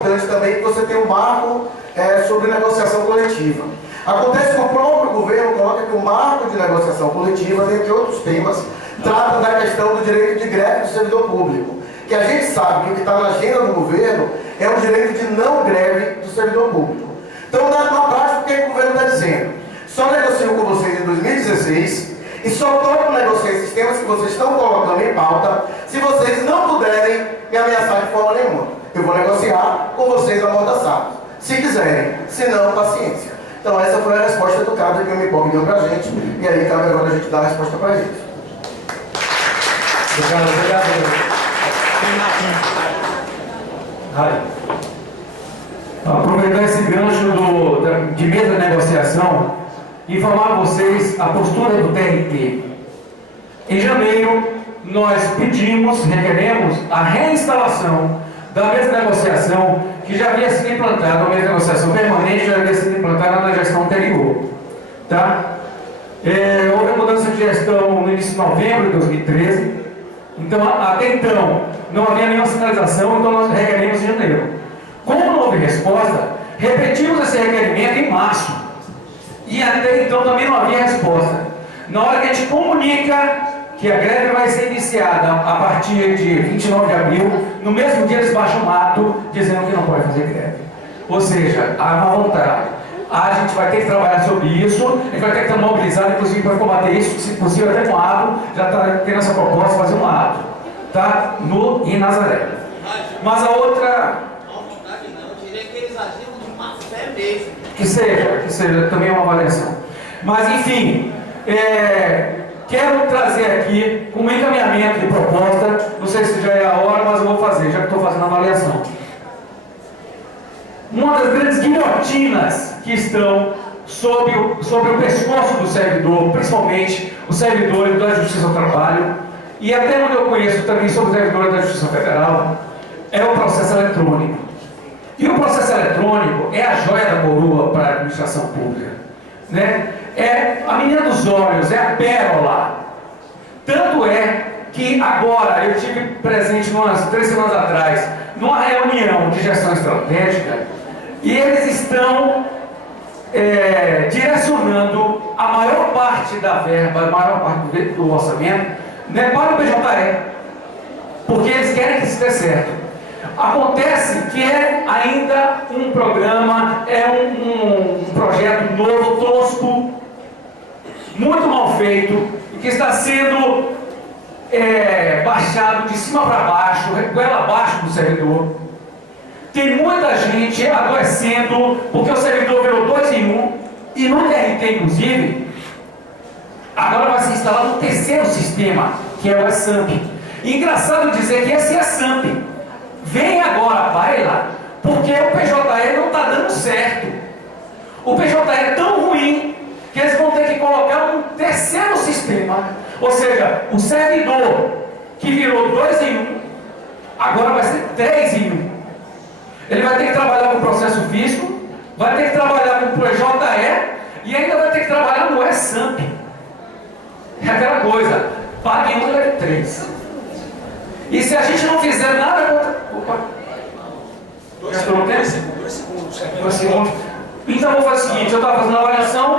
Também que você tem um marco sobre negociação coletiva. Acontece que o próprio governo coloca que o marco de negociação coletiva, dentre outros temas, trata da questão do direito de greve do servidor público. Que a gente sabe que o que está na agenda do governo é o direito de não greve do servidor público. Então, na prática, o que o governo está dizendo? Só negocio com vocês em 2016 e só topo negociar esses temas que vocês estão colocando em pauta se vocês não puderem me ameaçar de forma nenhuma. Eu vou negociar com vocês amordaçados, se quiserem, se não, paciência. Então essa foi a resposta educada que o MIPOB deu para a gente, e aí cabe agora a gente dar a resposta para eles. Aproveitar esse gancho de mesa de negociação e informar a vocês a postura do TRT. Em janeiro, nós requeremos a reinstalação da mesa de negociação que já havia sido implantada, uma mesa de negociação permanente já havia sido implantada na gestão anterior. Tá? Houve uma mudança de gestão no início de novembro de 2013, então até então não havia nenhuma sinalização, então nós requerimos em janeiro. Como não houve resposta, repetimos esse requerimento em março, e até então também não havia resposta. Na hora que a gente comunica que a greve vai ser iniciada a partir de 29 de abril, no mesmo dia eles baixam um ato dizendo que não pode fazer greve. Ou seja, há uma vontade. A gente vai ter que trabalhar sobre isso, a gente vai ter que estar mobilizado, inclusive, para combater isso, se possível até com um ato, já está tendo essa proposta de fazer um ato, tá? Em Nazaré. Mas a outra... Não, vontade não, eu diria que eles agiram de má fé mesmo. Que seja, também é uma avaliação. Mas, enfim, quero trazer aqui um encaminhamento de proposta, não sei se já é a hora, mas eu vou fazer, já que estou fazendo a avaliação. Uma das grandes guilhotinas que estão sobre o pescoço do servidor, principalmente os servidores da Justiça do Trabalho, e até onde eu conheço também sobre os servidores da Justiça Federal, é o processo eletrônico. E o processo eletrônico é a joia da coroa para a administração pública, né? É a menina dos olhos, é a pérola. Tanto é que agora eu estive presente 3 semanas atrás numa reunião de gestão estratégica e eles estão direcionando a maior parte da verba, a maior parte do orçamento, né, para o PJE, porque eles querem que isso dê certo. Acontece que é ainda um programa, um projeto novo, tosco, muito mal feito, e que está sendo baixado de cima para baixo, goela abaixo do servidor. Tem muita gente adoecendo, porque o servidor virou 2 em 1, e no TRT, inclusive, agora vai ser instalado um terceiro sistema, que é o ESAMP. Engraçado dizer que esse ESAMP vem agora à baila, porque o PJE não está dando certo. O PJE é tão ruim que eles vão ter que colocar um terceiro sistema, ou seja, o servidor que virou 2 em 1, agora vai ser 3 em 1. Ele vai ter que trabalhar com o processo físico, vai ter que trabalhar com o PJE e ainda vai ter que trabalhar no ESAMP. É aquela coisa, pague 1 e leve 3. E se a gente não fizer nada contra... Opa! 2 segundos. Então vou fazer o seguinte, eu estava fazendo a avaliação...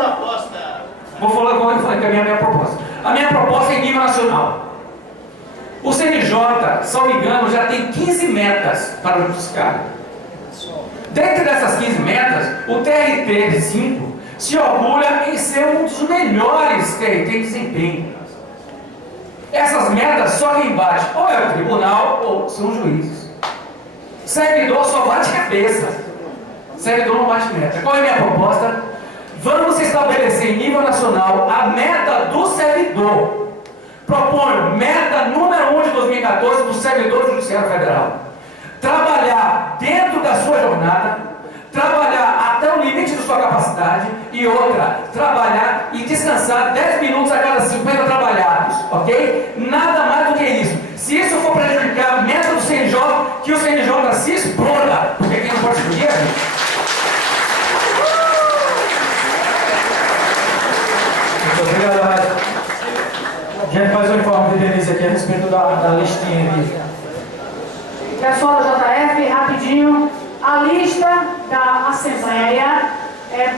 Vou encaminhar a minha proposta. A minha proposta é em nível nacional. O CNJ, salvo engano, já tem 15 metas para o judiciário. Dentro dessas 15 metas, o TRT-5 se orgulha em ser um dos melhores TRT em desempenho. Essas metas só quem bate ou é o tribunal ou são os juízes. Servidor só bate cabeça. Servidor não bate meta. Qual é a minha proposta? Vamos estabelecer em nível nacional a meta do servidor. Proponho meta número 1 de 2014 do servidor do Judiciário Federal. Trabalhar dentro da sua jornada, trabalhar até o limite da sua capacidade, e outra, trabalhar e descansar 10 minutos a cada 50 trabalhados, ok? Nada mais do que isso. Se isso for prejudicar a meta do CNJ, que o CNJ se exploda, porque quem não pode explodir é a gente. Muito obrigado, a gente faz um informe de Denise aqui a respeito da listinha aqui. Pessoal da JF, rapidinho, A lista da Assembleia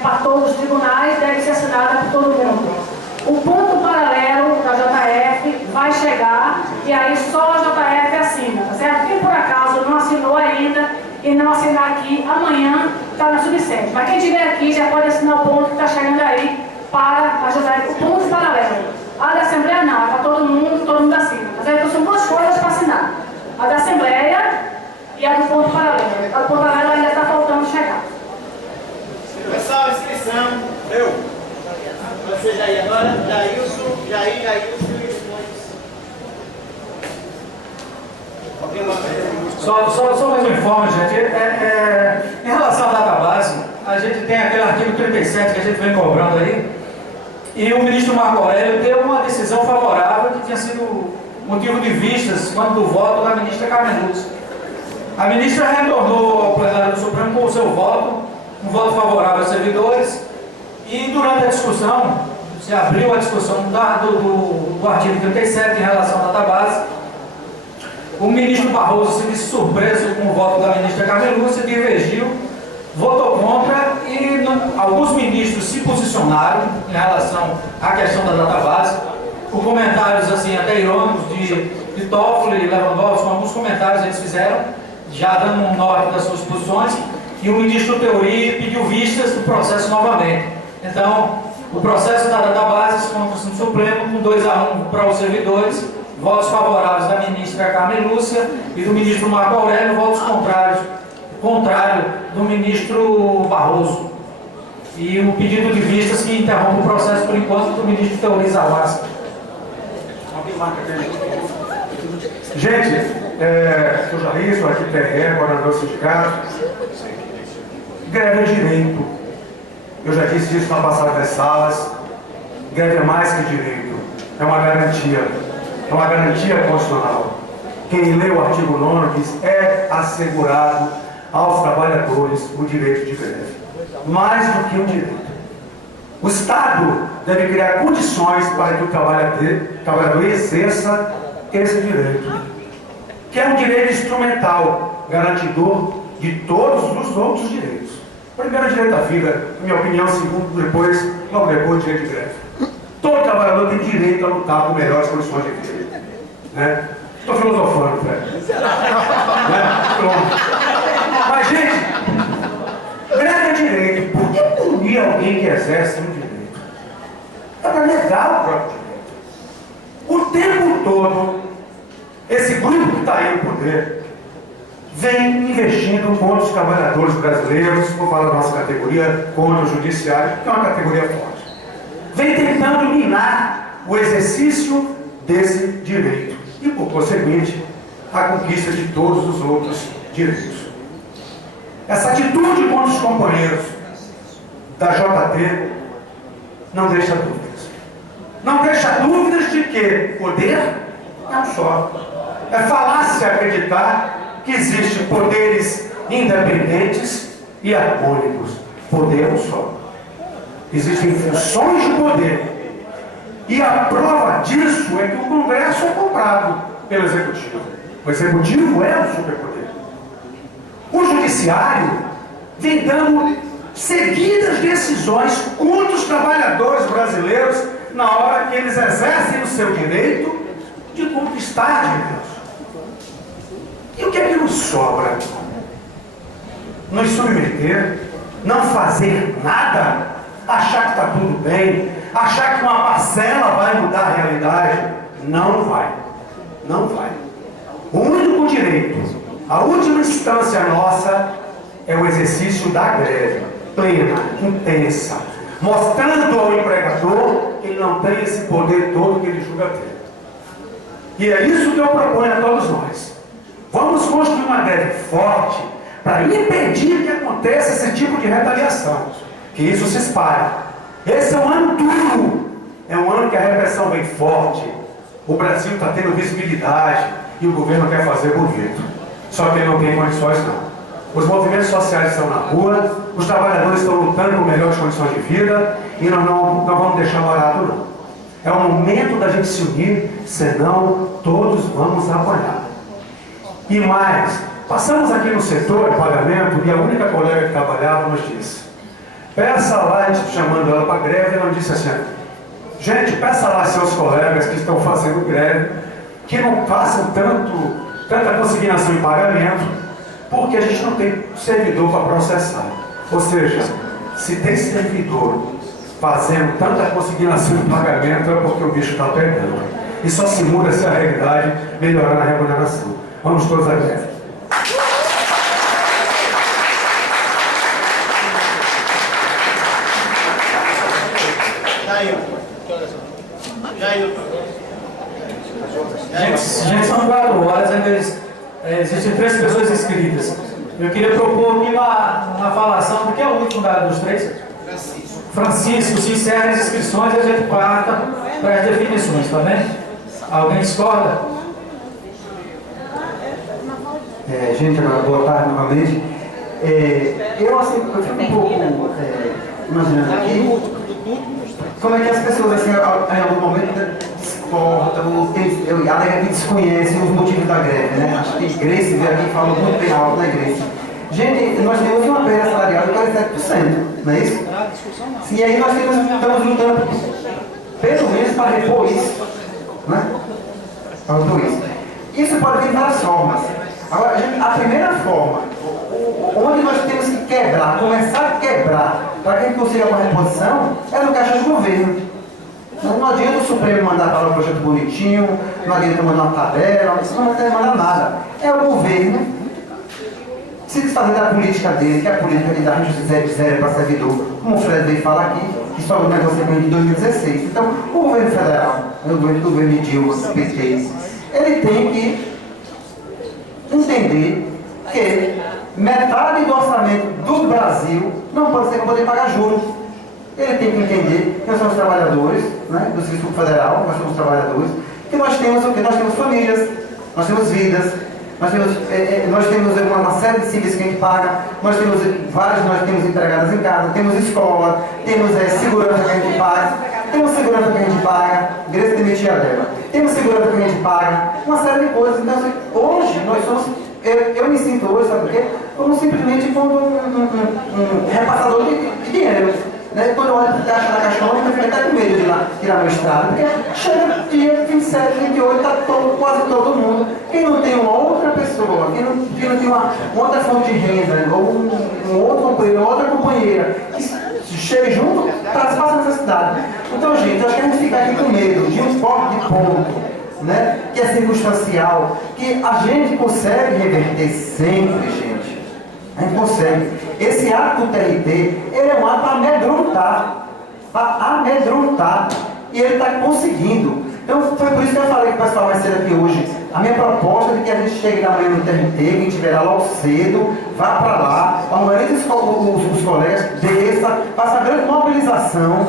para todos os tribunais deve ser assinada por todo mundo. O ponto paralelo da JF vai chegar e aí só a JF assina, tá certo? Quem por acaso não assinou ainda e não assinar aqui, amanhã está na subsede. Mas quem estiver aqui já pode assinar o ponto que está chegando aí para a JF, o ponto paralelo. A da Assembleia não, é para todo mundo assina. Tá certo? Então são duas coisas para assinar. A da Assembleia e a do ponto paralelo. A do ponto paralelo ainda está faltando chegar. Pessoal, inscrição. Você Jair agora, Jailson e depois. Alguém mais? Só mais um informe, gente. Em relação à database, a gente tem aquele artigo 37 que a gente vem cobrando aí, e o ministro Marco Aurélio deu uma decisão favorável que tinha sido motivo de vistas quando do voto da ministra Carmen Lúcia. A ministra retornou ao plenário do Supremo com o seu voto, um voto favorável aos servidores, e durante a discussão, se abriu a discussão do artigo 37 em relação à database. O ministro Barroso se disse surpreso com o voto da ministra Carmen Lúcia, divergiu, votou contra e alguns ministros se posicionaram em relação à questão da database, com comentários assim até irônicos de Toffoli e Lewandowski, alguns comentários eles fizeram, já dando um norte das suas posições, e o ministro Teori pediu vistas do processo novamente. Então, o processo da database se encontra no Supremo com 2-1 para os servidores, votos favoráveis da ministra Carmen Lúcia e do ministro Marco Aurélio, votos contrário do ministro Barroso. E o pedido de vistas que interrompe o processo por enquanto do ministro Teori Zavascki. Gente, sou Jair, sou aqui TRE, coordenador do sindicato. Greve é direito. Eu já disse isso na passagem das salas. Greve é mais que direito. É uma garantia. É uma garantia constitucional. Quem lê o artigo 9 diz: é assegurado aos trabalhadores o direito de greve. Mais do que um direito. O Estado deve criar condições para que o trabalhador exerça esse direito, que é um direito instrumental, garantidor de todos os outros direitos. O primeiro direito à vida, na minha opinião, segundo, logo depois, o direito de greve. Todo trabalhador tem direito a lutar por melhores condições de vida. Né? Estou filosofando, velho. Mas, gente, greve é direito. Por que punir alguém que exerce um direito? É para negar o próprio direito. O tempo todo, esse grupo que está aí no poder vem investindo contra os trabalhadores brasileiros, vou falar da nossa categoria, contra o judiciário, que é uma categoria forte. Vem tentando minar o exercício desse direito e, por conseguinte, a conquista de todos os outros direitos. Essa atitude contra os companheiros da JT não deixa dúvidas. Não deixa dúvidas de que poder é um só. É falácia acreditar que existem poderes independentes e harmônicos. Poder é um só. Existem funções de poder. E a prova disso é que o Congresso é comprado pelo Executivo. O Executivo é o superpoder. O Judiciário vem dando seguidas decisões contra os trabalhadores brasileiros na hora que eles exercem o seu direito de conquistar direitos. E o que é que nos sobra? Nos submeter, não fazer nada, achar que está tudo bem, achar que uma parcela vai mudar a realidade. Não vai. Não vai. O único direito, a última instância nossa, é o exercício da greve, plena, intensa, mostrando ao empregador que ele não tem esse poder todo que ele julga ter. E é isso que eu proponho a todos nós. Vamos construir uma greve forte para impedir que aconteça esse tipo de retaliação, que isso se espalhe. Esse é um ano duro, é um ano que a repressão vem forte, o Brasil está tendo visibilidade e o governo quer fazer bonito, só que ele não tem condições não. Os movimentos sociais estão na rua, os trabalhadores estão lutando por melhores condições de vida e nós não vamos deixar barato não. É o momento da gente se unir, senão todos vamos apanhar. E mais, Passamos aqui no setor de pagamento e a única colega que trabalhava nos disse: peça lá, a gente chamando ela para greve, ela disse assim: gente, peça lá seus colegas que estão fazendo greve que não façam tanta consignação em pagamento, porque a gente não tem servidor para processar. Ou seja, se tem servidor fazendo tanta consignação em pagamento é porque o bicho está pegando. E só se muda essa realidade melhorando a remuneração. Vamos todos à greve. Gente, são 4 horas, ainda existem 3 pessoas inscritas. Eu queria propor aqui uma falação do que é o último dos 3. Francisco, se encerra as inscrições e a gente parta para as definições, tá bem? Alguém discorda? Gente, boa tarde novamente. Eu fico um pouco imaginando aqui como é que as pessoas, assim, em algum momento discordam, alegam que desconhecem os motivos da greve, né? Acho que Grace veio aqui e falou muito bem alto da Grace. Gente, nós temos uma perda salarial de 47%, não é isso? E aí nós estamos lutando pelo menos para repor isso, né? Para repor isso. Isso pode vir de várias formas. Agora, a primeira forma, onde nós temos que quebrar, começar a quebrar, para que a gente consiga uma reposição, é no caixa de governo. Não adianta o Supremo mandar para um projeto bonitinho, não adianta mandar uma tabela, não adianta mandar nada. É o governo se desfazer da política dele, que é a política de dar ajuste zero para servidor, como o Fred veio falar aqui, que só o negócio é de 2016. Então, o governo federal, o governo de Dilma, o PT, ele tem que entender que metade do orçamento do Brasil não pode ser para poder pagar juros. Ele tem que entender que nós somos trabalhadores, né, do Serviço Público Federal, nós somos trabalhadores, que nós temos o quê? Nós temos famílias, nós temos vidas, nós temos uma série de serviços que a gente paga, nós temos empregadas em casa, temos escola, temos segurança que a gente paga, temos segurança que a gente paga, Grace demitia dela, temos segurança que a gente paga, uma série de coisas. Então, assim, hoje nós somos, eu me sinto hoje, sabe por quê? Como simplesmente como um repassador de dinheiro. Né? Quando eu olho para a caixona, eu fico até com medo de lá tirar meu extrato, porque chega dia 27, 28, está quase todo mundo. Quem não tem uma outra pessoa, quem não tem uma outra fonte de renda, ou um outro companheiro, uma outra companheira, que chegue junto, passa necessidade. Então, gente, acho que a gente fica aqui com medo de um corte de ponto, né? Que é circunstancial, que a gente consegue reverter sempre, gente. A gente consegue. Esse ato do TRT, ele é um ato para amedrontar, e ele está conseguindo. Então, foi por isso que eu falei com o pessoal mais cedo aqui hoje. A minha proposta é de que a gente chegue na manhã no TRT, quem estiver lá logo cedo, vá para lá, organize os colegas, desça, faça a grande mobilização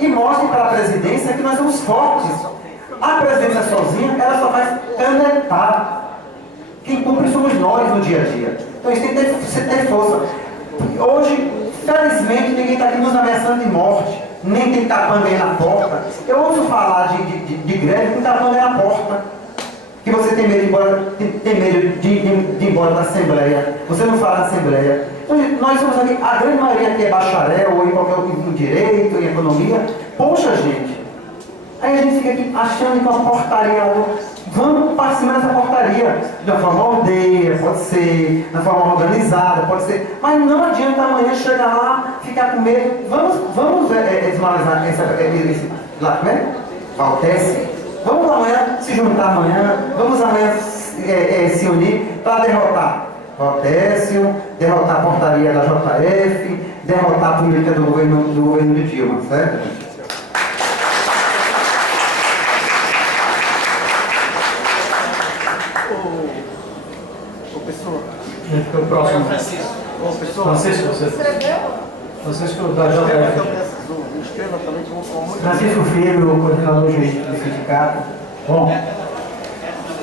e mostre para a presidência que nós somos fortes. A presidência sozinha, ela só faz canetar. Quem cumpre somos nós no dia a dia. Então isso tem que ter força. Hoje, felizmente, ninguém está aqui nos ameaçando de morte, nem tem tapando aí na porta. Eu ouço falar de greve com tapando aí na porta. Que você tem medo de ir embora, tem medo de ir embora da Assembleia. Você não fala da Assembleia. Então, nós somos aqui, a grande maioria aqui é bacharel, ou em qualquer outro em direito, em economia. Poxa, gente. Aí a gente fica aqui achando que uma portaria, vamos para cima dessa portaria, de uma forma ordeira, pode ser, de uma forma organizada, pode ser, mas não adianta amanhã chegar lá, ficar com medo. Vamos desmoralizar esse lá, como é? Valtece. Vamos amanhã se juntar amanhã, vamos amanhã se unir para derrotar Valtécio, derrotar a portaria da JF, derrotar a política do governo de Dilma, certo? O próximo. Francisco, você. Francisco da JF. Francisco Filho, coordenador jurídico do sindicato. Bom,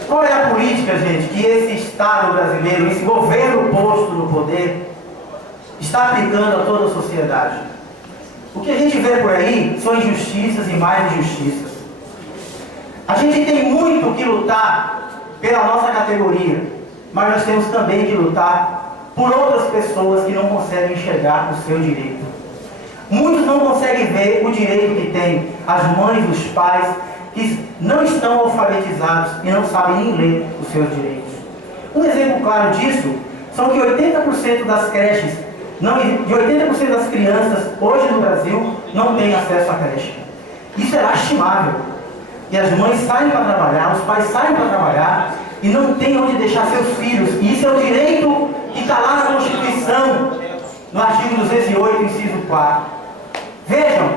qual é a política, gente, que esse Estado brasileiro, esse governo posto no poder, está aplicando a toda a sociedade? O que a gente vê por aí são injustiças e mais injustiças. A gente tem muito que lutar pela nossa categoria. mas nós temos também que lutar por outras pessoas que não conseguem enxergar o seu direito. Muitos não conseguem ver o direito que têm as mães, os pais, que não estão alfabetizados e não sabem nem ler os seus direitos. Um exemplo claro disso são que 80% das creches, de 80% das crianças hoje no Brasil não têm acesso à creche. Isso é lastimável. E as mães saem para trabalhar, os pais saem para trabalhar e não têm onde deixar seus filhos. E isso é o direito que está lá na Constituição, no artigo 208, inciso 4. Vejam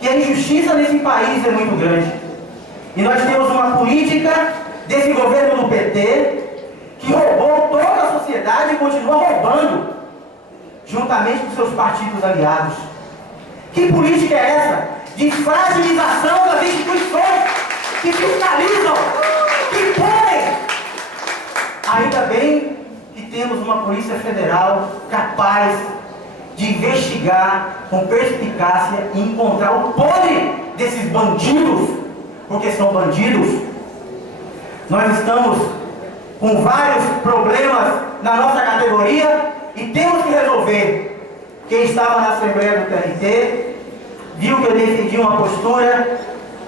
que a injustiça nesse país é muito grande. E nós temos uma política desse governo do PT que roubou toda a sociedade e continua roubando, juntamente com seus partidos aliados. Que política é essa? De fragilização das instituições que fiscalizam, que punem. Ainda bem que temos uma Polícia Federal capaz de investigar com perspicácia e encontrar o podre desses bandidos, porque são bandidos. Nós estamos com vários problemas na nossa categoria e temos que resolver. Quem estava na Assembleia do TRT viu que eu defendi uma postura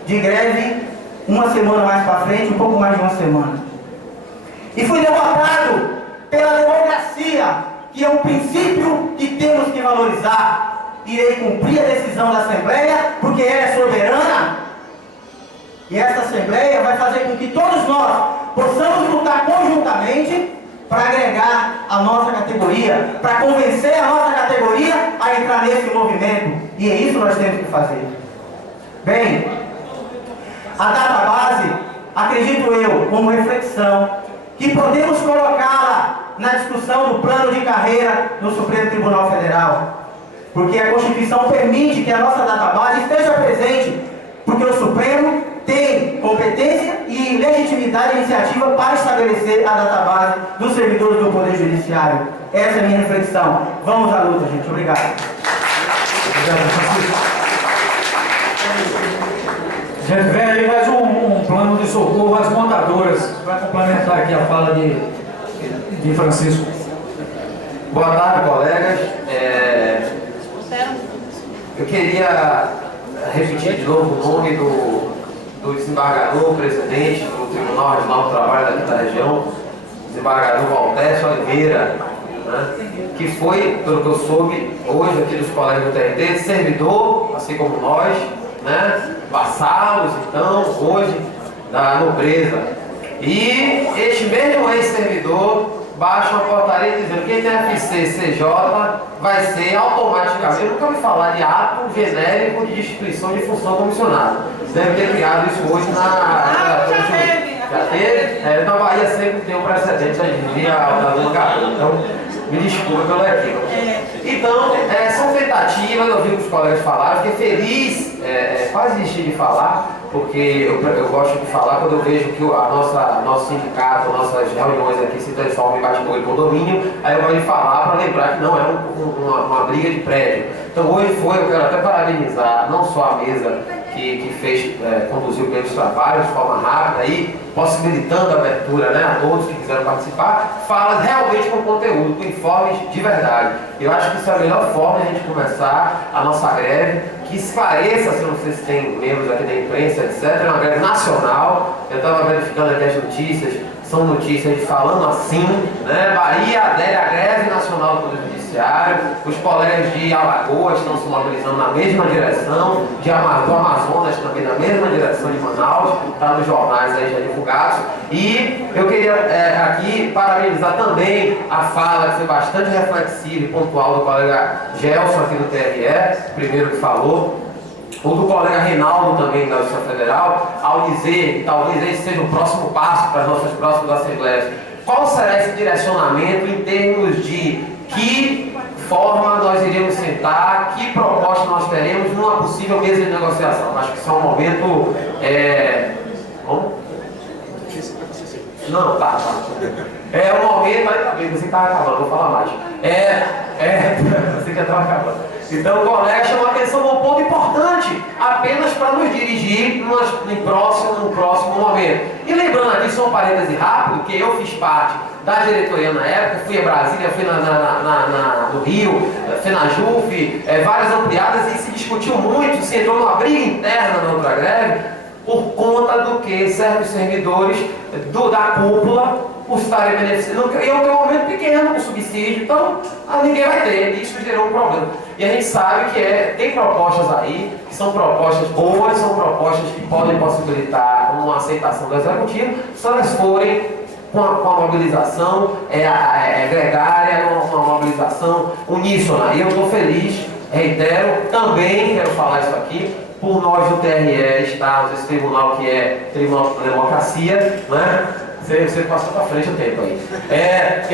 de greve uma semana mais para frente, um pouco mais de uma semana. E fui derrotado pela democracia, que é um princípio que temos que valorizar. Irei cumprir a decisão da Assembleia, porque ela é soberana. E esta Assembleia vai fazer com que todos nós possamos lutar conjuntamente para agregar a nossa categoria, para convencer a nossa categoria a entrar nesse movimento. E é isso que nós temos que fazer. Bem, a database, acredito eu, como reflexão, que podemos colocá-la na discussão do plano de carreira no Supremo Tribunal Federal. Porque a Constituição permite que a nossa database esteja presente, porque o Supremo tem competência e legitimidade e iniciativa para estabelecer a database dos servidores do Poder Judiciário. Essa é a minha reflexão. Vamos à luta, gente. Obrigado. Obrigado, Francisco. Gente, vem aí mais um plano de socorro às montadoras. Vai complementar aqui a fala de Francisco. Boa tarde, colegas. Eu queria repetir de novo o nome do desembargador, presidente do Tribunal Regional do Trabalho daqui da região, desembargador Valtécio Oliveira, né, que foi, pelo que eu soube, hoje aqui dos colegas do TRT, servidor, assim como nós, né, vassalos, então, hoje, da nobreza. E este mesmo ex-servidor baixa uma portaria dizendo que quem tem FC, CJ vai ser automaticamente, eu nunca ouvi falar de ato genérico de destituição de função comissionada. Deve ter criado isso hoje na... Já teve? Na Bahia sempre tem um precedente, a gente via a então me desculpa pelo equívoco. Então, são tentativas, eu vi que os colegas falaram, fiquei feliz, quase desisti de falar, porque eu gosto de falar quando eu vejo que nosso sindicato, nossas reuniões aqui se transformam em bate-boca e condomínio, aí eu gosto de falar para lembrar que não é uma briga de prédio. Então hoje eu quero até parabenizar não só a mesa que fez, conduziu bem os trabalhos de forma rápida e possibilitando a abertura, né, a todos que quiseram participar, falas realmente com conteúdo, com informes de verdade. Eu acho que isso é a melhor forma de a gente começar a nossa greve, que esclareça, se não sei se tem membros aqui da imprensa, etc. É uma greve nacional. Eu estava verificando aqui as notícias, são notícias falando assim, né? Bahia adere à greve nacional do Poder Judiciário, os colegas de Alagoas estão se mobilizando na mesma direção, do Amazonas também na mesma direção de Manaus, está nos jornais aí já divulgados. E eu queria aqui parabenizar também a fala que foi bastante reflexiva e pontual do colega Gelson aqui do TRE, primeiro que falou, o do colega Reinaldo também da Justiça Federal, ao dizer que talvez esse seja o próximo passo para as nossas próximas assembleias. Qual será esse direcionamento em termos de que forma nós iremos sentar, que proposta nós teremos numa possível mesa de negociação? Acho que isso é um momento... Como? Não, tá. É um momento... Você que estava acabando, vou falar mais. Você que estava acabando. Então o colega chamou a atenção para um ponto importante, apenas para nos dirigir no próximo momento. E lembrando aqui, só um parêntese rápido, que eu fiz parte da diretoria na época, fui a Brasília, fui no Rio, FENAJUF, várias ampliadas, e se discutiu muito, se entrou numa briga interna na outra greve, por conta do que certos servidores da cúpula, por estarem beneficiando, iam ter um aumento pequeno com subsídio, então ninguém vai ter, e isso gerou um problema. E a gente sabe que tem propostas aí, que são propostas boas, são propostas que podem possibilitar uma aceitação do executivo, se elas forem com a mobilização gregária, uma mobilização uníssona. E eu estou feliz, reitero, também quero falar isso aqui, por nós do TRE estarmos, esse tribunal que é Tribunal da Democracia, né? Você passou para frente o tempo aí.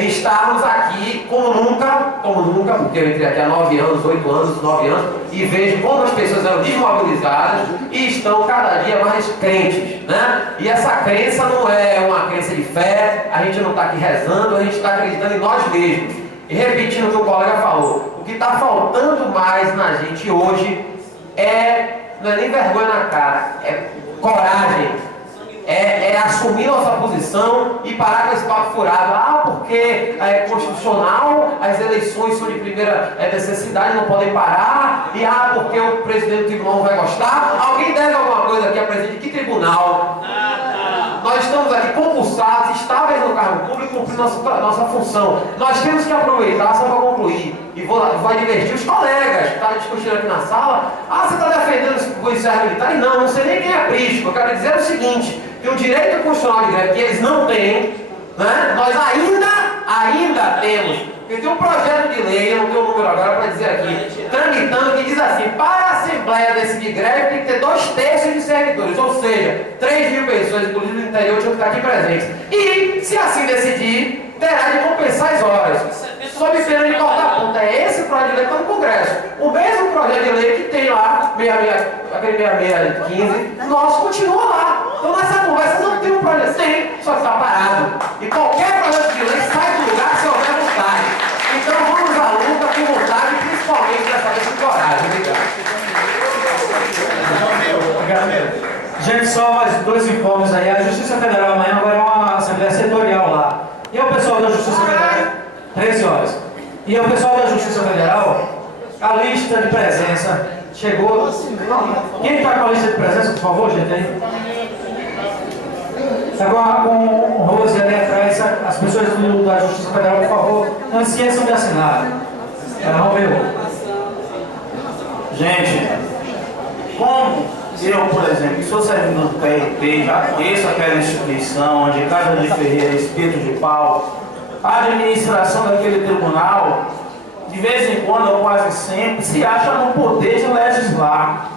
Estarmos aqui como nunca, porque eu entrei aqui há 9 anos, 8 anos, 9 anos, e vejo como as pessoas eram desmobilizadas e estão cada dia mais crentes, né? E essa crença não é uma crença de fé, a gente não está aqui rezando, a gente está acreditando em nós mesmos. E repetindo o que o colega falou, o que está faltando mais na gente hoje não é nem vergonha na cara, é coragem. Assumir nossa posição e parar com esse papo furado. Porque é constitucional, as eleições são de primeira necessidade, não podem parar. E porque o presidente do tribunal não vai gostar. Alguém deve alguma coisa aqui a presidente de que tribunal? Nós estamos aqui compulsados, estáveis no cargo público, cumprindo nossa função. Nós temos que aproveitar, só para concluir, e vai divertir os colegas que estavam discutindo aqui na sala. Você está defendendo os policiais militares? Não sei nem quem é prisco. Eu quero dizer o seguinte, que o direito constitucional de greve que eles não têm, né, nós ainda temos. Porque tem um projeto de lei, eu não tenho o número agora para dizer aqui, tramitando, que diz assim: para a Assembleia decidir greve tem que ter 2/3 de servidores, ou seja, 3.000 pessoas, inclusive do interior, tinham que estar aqui presentes. E, se assim decidir, terá de compensar as horas, sob pena de cortar a ponta. É esse projeto de lei que está no Congresso. O mesmo projeto de lei que tem lá, aquele 6615, nosso continua lá. Então nessa conversa não tem um projeto, tem, só que está parado. E qualquer projeto de lei sai do lugar se houver vontade. Então vamos à luta com vontade, principalmente dessa vez com coragem. Obrigado. Gente, só mais 2 informes aí. A Justiça Federal amanhã vai ter uma assembleia setorial lá. E o pessoal da Justiça Federal, 13 horas. E o pessoal da Justiça Federal, a lista de presença chegou. Quem está com a lista de presença, por favor, gente aí? Agora, com o Rose ali atrás, as pessoas da Justiça Federal, por favor, não esqueçam de assinar. Romeu. Gente, como eu, por exemplo, sou servidor do TRT, já conheço aquela instituição onde Casa de Ferreira, espeto de pau, a administração daquele tribunal, de vez em quando, ou quase sempre, se acha no poder de legislar.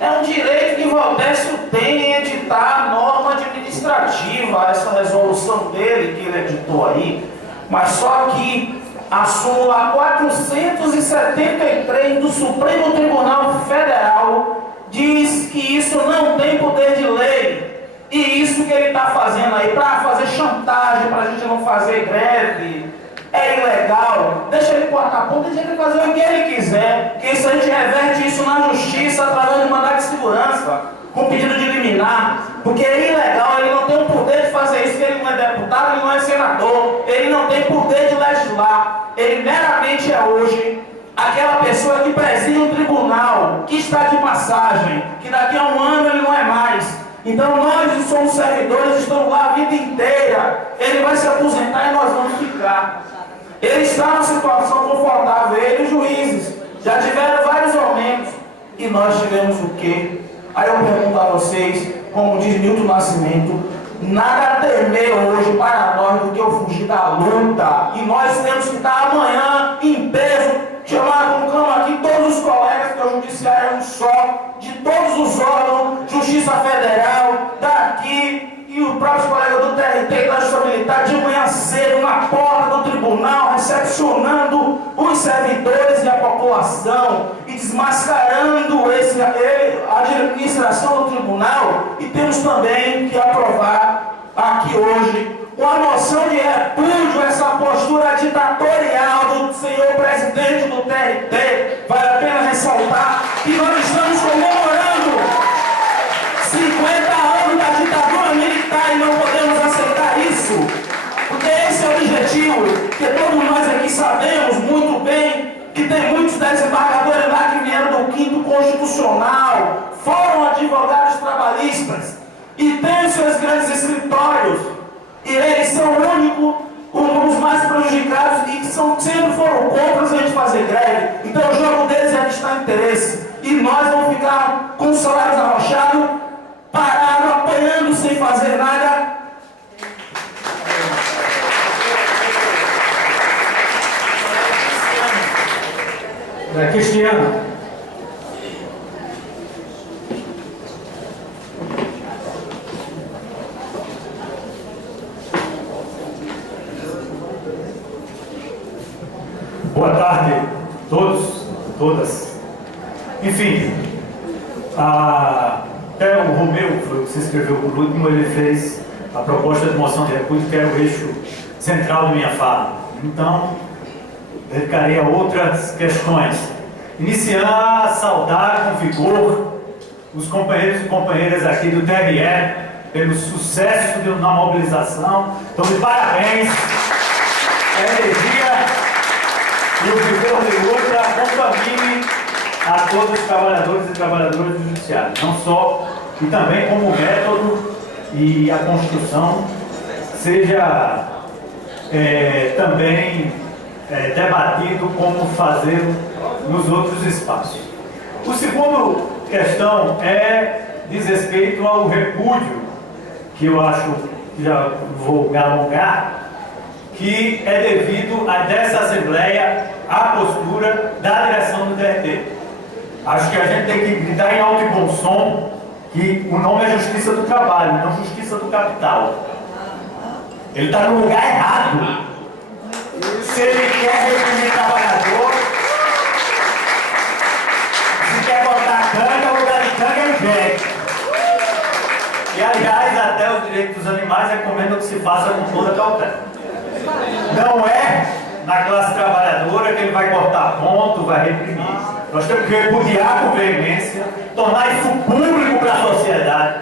É um direito que Valdécio tem em editar a norma administrativa, essa resolução dele que ele editou aí, mas só que a súmula 473 do Supremo Tribunal Federal diz que isso não tem poder de lei. E isso que ele está fazendo aí, para fazer chantagem, para a gente não fazer greve, é ilegal. Deixa ele cortar a ponta, deixa ele fazer o que ele quiser, que isso a gente reverte isso na justiça através de mandado de segurança, com pedido de liminar, porque é ilegal, ele não tem o poder de fazer isso, porque ele não é deputado, ele não é senador, ele não tem poder de legislar, ele meramente é hoje aquela pessoa que preside um tribunal, que está de passagem, que daqui a um ano ele não é mais. Então nós que somos servidores, estamos lá a vida inteira, ele vai se aposentar e nós vamos ficar. Ele está numa situação confortável, ele e os juízes já tiveram vários aumentos, e nós tivemos o quê? Aí eu pergunto a vocês, como diz Milton Nascimento, nada a temer hoje para nós do que eu fugir da luta. E nós temos que estar amanhã em peso, chamar com cama aqui todos os colegas, que o judiciário é um só, de todos os órgãos, Justiça Federal, daqui, e o próprio colega do TRT e da Justiça Militar, de manhã cedo, na porta do tribunal, recepcionando os servidores e a população, e desmascarando a administração do tribunal. E temos também que aprovar aqui hoje uma moção de repúdio a essa postura ditatorial do senhor presidente do TRT. Vale a pena ressaltar que nós estamos comemorando 50 anos da ditadura militar e não podemos aceitar isso, porque esse é o no 5º Constitucional, foram advogados trabalhistas e têm seus grandes escritórios, e eles são o único, os mais prejudicados e que sempre foram contra a gente fazer greve. Então o jogo deles é gestar interesse, e nós vamos ficar com os salários arrochados, parados, apanhando sem fazer nada. Cristiano. Boa tarde a todos, todas. Enfim, até o Romeu, foi o que se inscreveu por último, ele fez a proposta de moção de repúdio, que era o eixo central da minha fala. Então, dedicarei a outras questões. Iniciando a saudar com vigor os companheiros e companheiras aqui do TRE pelo sucesso na mobilização. Então, de parabéns. A energia e o vigor de luta acompanhem a todos os trabalhadores e trabalhadoras do Judiciário. Não só, e também como método e a construção seja também debatido como fazer nos outros espaços. O segundo questão diz respeito ao repúdio, que eu acho que já vou alongar, que é devido dessa Assembleia à postura da direção do TRT. Acho que a gente tem que gritar em alto e bom som que o nome é Justiça do Trabalho, não Justiça do Capital. Ele está no lugar errado. Se ele quer reprimir trabalhador, se quer botar canga, o lugar de canga é inveja. E aliás, até os direitos dos animais recomendam que se faça com toda cautela. Não é na classe trabalhadora que ele vai cortar ponto, vai reprimir. Nós temos que repudiar com veemência, tornar isso público para a sociedade,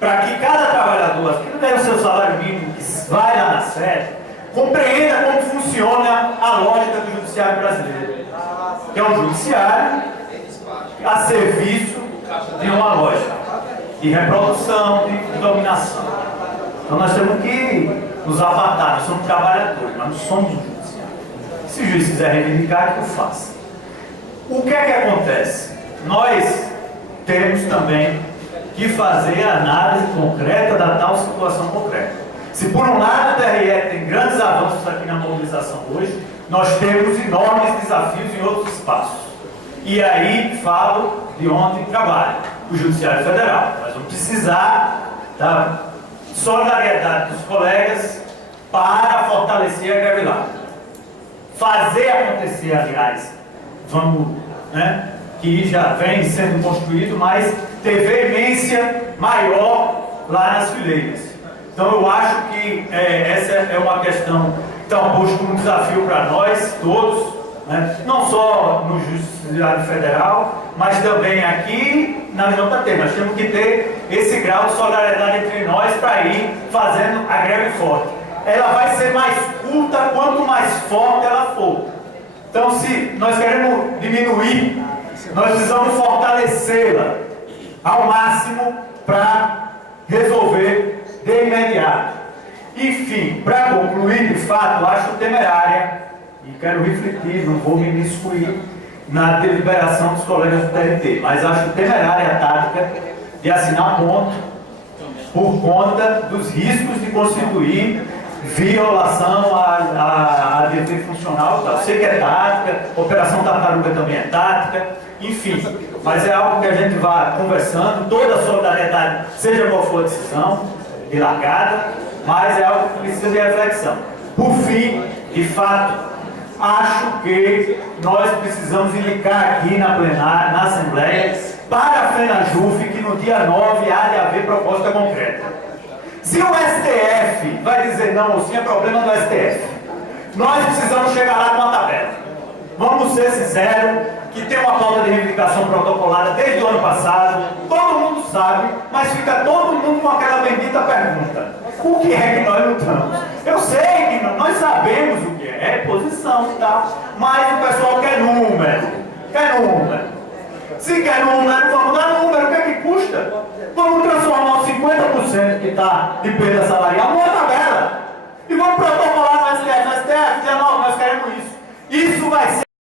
para que cada trabalhador que não tem o seu salário mínimo, que vai lá na sede, compreenda como funciona a lógica do judiciário brasileiro, que é um judiciário a serviço de uma lógica de reprodução, de dominação. Então nós temos que nos apartar, nós somos trabalhadores, mas não somos um judiciário. Se o juiz quiser reivindicar, que o faça. O que é que acontece? Nós temos também que fazer a análise concreta da tal situação concreta. Se por um lado o TRE tem grandes avanços aqui na mobilização hoje, nós temos enormes desafios em outros espaços. E aí falo de onde trabalha o Judiciário Federal. Nós vamos precisar da solidariedade dos colegas para fortalecer a greve lá. Fazer acontecer, aliás, que já vem sendo construído, mas ter veemência maior lá nas fileiras. Então eu acho que essa é uma questão que está posto como um desafio para nós todos, não só no Judiciário Federal, mas também aqui na JT. Nós temos que ter esse grau de solidariedade entre nós para ir fazendo a greve forte. Ela vai ser mais curta quanto mais forte ela for. Então, se nós queremos diminuir, nós precisamos fortalecê-la ao máximo para resolver de imediato. Enfim, para concluir, de fato, acho temerária, e quero refletir, não vou me imiscuir na deliberação dos colegas do TRT, mas acho temerária a tática de assinar ponto por conta dos riscos de constituir violação à diretriz funcional. Eu sei que é tática, Operação Tartaruga também é tática, enfim, mas é algo que a gente vai conversando, toda a solidariedade, seja qual for a decisão de largada, mas é algo que precisa de reflexão. Por fim, de fato, acho que nós precisamos indicar aqui na plenária, na Assembleia, para a FENAJUF, que no dia 9 há de haver proposta concreta. Se o STF vai dizer não ou sim, é problema do STF. Nós precisamos chegar lá com uma tabela. Vamos ser sinceros, que tem uma pauta de reivindicação protocolada desde o ano passado, todo mundo sabe, mas fica todo mundo com aquela bendita pergunta: o que é que nós lutamos? Eu sei que nós sabemos o que é posição e tal, mas o pessoal quer número. Se quer número, vamos dar número, o que é que custa? Vamos transformar os 50% que está de perda salarial numa tabela. E vamos protocolar no STF, dia 9, nós queremos isso. Isso vai ser